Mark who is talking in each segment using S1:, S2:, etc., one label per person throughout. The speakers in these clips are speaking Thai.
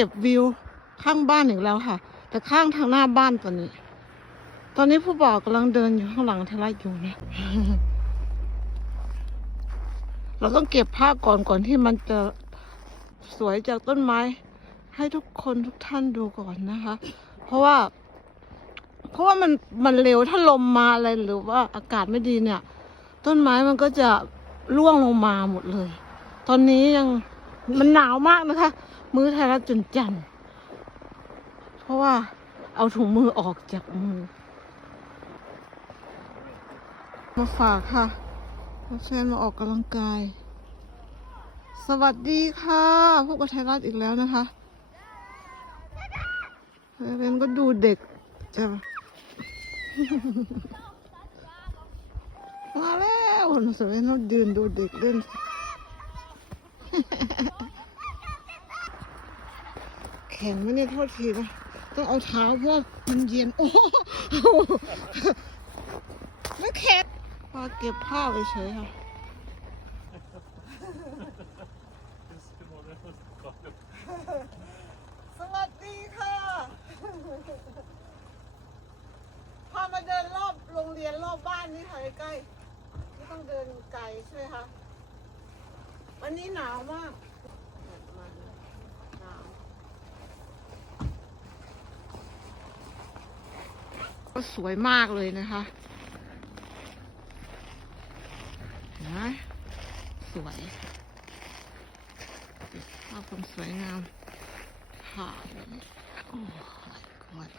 S1: เก็บวิวข้างบ้านอีกแล้วค่ะ แต่ข้างทางหน้าบ้านตอนนี้ ตอนนี้ผู้บ่าวกำลังเดินอยู่ข้างหลังเทลาอยู่นะ เราต้องเก็บภาพก่อนก่อนที่มันจะสวยจากต้นไม้ ให้ทุกคนทุกท่านดูก่อนนะคะ เพราะว่า เพราะว่ามันมันเร็วถ้าลมมาอะไรหรือว่าอากาศไม่ดีเนี่ย ต้นไม้มันก็จะร่วงลงมาหมดเลย ตอนนี้ยังมันหนาวมากนะคะ มือไทยรัฐจนจันเพราะว่าเอาถุงมือออกจากมือ มาฝากค่ะแฟนมาออกกำลังกาย สวัสดีค่ะพวกไทยรัฐอีกแล้วนะคะเรนก็ดูเด็กจะมาแล้วเสวนกยืนดูเด็กเล่น ข็งไหมเนี่ยโทษทีนะต้องเอาเท้าเพราะว่ามันเย็น โอ้โหไม่แข็งพาเก็บผ้าไปเฉยค่ะสวัสดีค่ะ พามาเดินรอบโรงเรียนรอบบ้านนี่ค่ะใกล้ๆไม่ต้องเดินไกลใช่ไหมคะ วันนี้หนาวมากหนาว ก็สวยมากเลยนะคะนะสวยภาพความสวยงามถ่ายโอ้ยกอด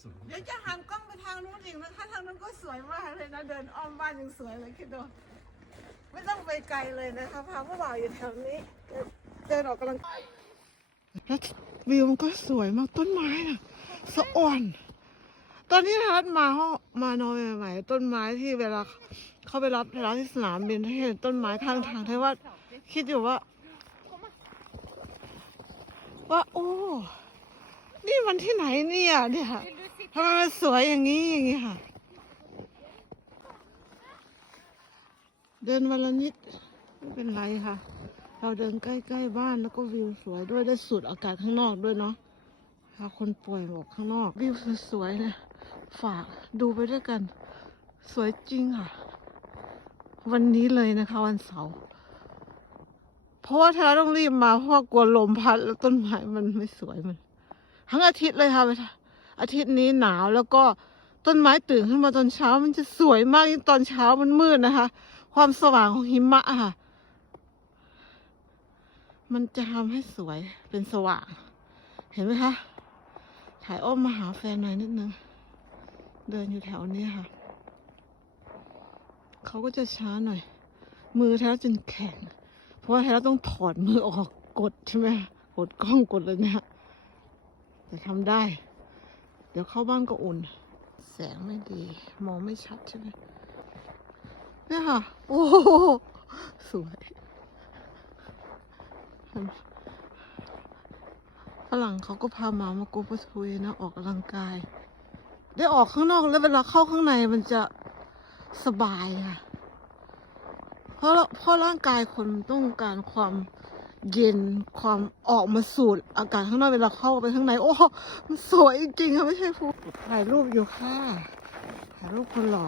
S2: 数
S1: เดี๋ยวจะหันกล้องไปทางนู้นอีกนะคะทางนู้นก็สวยมากเลยนะเดินอ้อมบ้านยังสวยเลยคิดดูไม่ต้องไปไกลเลยนะคะพาผู้บ่าวอยู่แถวนี้ เดินออกกำลังแล้ววิวมันก็สวยมากต้นไม้น่ะสะอ่อน ตอนที่ทัดมาห้องมานอร์เวย์ใหม่ๆต้นไม้ที่เวลาเขาไปรับเราที่สนามบินที่เห็นต้นไม้ข้างทางเทว่า คิดอยู่ว่า ว่าโอ้ นี่มันที่ไหนเนี่ยเนี่ย ทำไมมันสวยอย่างนี้อย่างนี้ค่ะ เดินวันละนิดไม่เป็นไรค่ะ เราเดินใกล้ๆบ้านแล้วก็วิวสวยด้วยได้สูดอากาศข้างนอกด้วยเนาะพาคนป่วยบอกข้างนอกวิวสวยๆเนี่ยฝากดูไปด้วยกัน สวยจริงค่ะ วันนี้เลยนะคะ วันเสาร์เพราะว่าเราต้องรีบมาเพราะกลัวลมพัดแล้วต้นไม้มันไม่สวยมัน ทั้งอาทิตย์เลยค่ะไปค่ะ อาทิตย์นี้หนาวแล้วก็ต้นไม้ตื่นขึ้นมาตอนเช้ามันจะสวยมากยิ่งตอนเช้ามันมืดนะคะ ความสว่างของหิมะค่ะ มันจะทำให้สวยเป็นสว่าง เห็นไหมคะถ่ายอ้อมมาหาแฟนหน่อยนิดนึง เดินอยู่แถวนี้ค่ะ เขาก็จะช้าหน่อย มือแท้จนแข็ง เพราะว่าแท้ต้องถอดมือออกกดใช่ไหมกดกล้องกดเลยเนี่ยแต่ทำได้ เดี๋ยวเข้าบ้านก็อุ่น แสงไม่ดี มองไม่ชัดใช่ไหมเนี่ยค่ะ โอ้โหสวยฝรั่งเขาก็พาหมามาโกูปะทุยนะ ออกกำลังกาย ได้ออกข้างนอกแล้วเวลาเข้าข้างในมันจะสบายค่ะ เพราะเพราะร่างกายคนต้องการความ เย็นความออกมาสูดอากาศข้างนอกเวลาเข้าไปข้างใน โอ้โหมันสวยจริงๆค่ะไม่ใช่ฟูถ่ายรูปอยู่ค่ะถ่ายรูปคนหล่อ